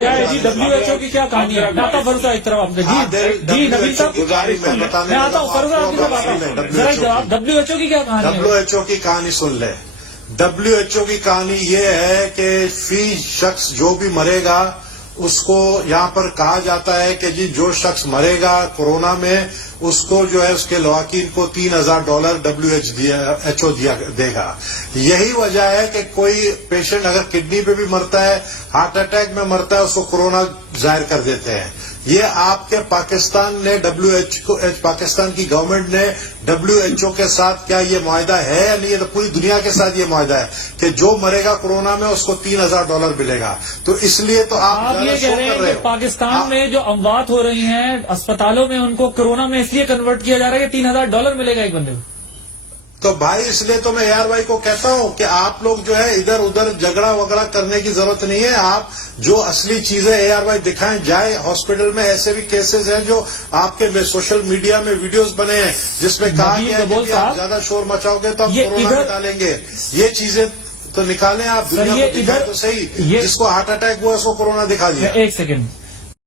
کیا ہے جی WHO کی کیا کہانی ہے؟ میں آتا ہوں فرض ایک طرف آپ جی نبیل صاحب میں آتا ہوں فرض آپ کی طرف آتا ہوں ذرا جواب WHO کی کیا کہانی ہے؟ WHO کی کہانی سن لے. WHO کی کہانی یہ ہے کہ فی شخص جو بھی مرے گا اس کو یہاں پر کہا جاتا ہے کہ جی جو شخص مرے گا کورونا میں اس کو جو ہے اس کے لواحقین کو $3,000 WHO دے گا. یہی وجہ ہے کہ کوئی پیشنٹ اگر کڈنی پہ بھی مرتا ہے ہارٹ اٹیک میں مرتا ہے اس کو کورونا ظاہر کر دیتے ہیں. یہ آپ کے پاکستان نے پاکستان کی گورنمنٹ نے WHO کے ساتھ کیا یہ معاہدہ ہے یا نہیں؟ یہ تو پوری دنیا کے ساتھ یہ معاہدہ ہے کہ جو مرے گا کورونا میں اس کو $3,000 ملے گا. تو اس لیے تو آپ یہ کہہ رہے ہیں کہ پاکستان میں جو اموات ہو رہی ہیں اسپتالوں میں ان کو کورونا میں اس لیے کنورٹ کیا جا رہا ہے کہ $3,000 ملے گا ایک بندے کو. تو بھائی اس لیے تو میں AR بھائی کو کہتا ہوں کہ آپ لوگ جو ہے ادھر ادھر جھگڑا وگڑا کرنے کی ضرورت نہیں ہے. آپ جو اصلی چیزیں AR بھائی دکھائیں جائے ہاسپٹل میں. ایسے بھی کیسز ہیں جو آپ کے سوشل میڈیا میں ویڈیوز بنے ہیں جس میں کہا گیا ہے کہ آپ زیادہ شور مچاؤ گے تو ہم کورونا نکالیں گے. یہ چیزیں تو نکالیں آپ دنیا کو دکھائیں تو صحیح. جس کو ہارٹ اٹیک ہوا اس کو کورونا دکھا دیا. ایک سیکنڈ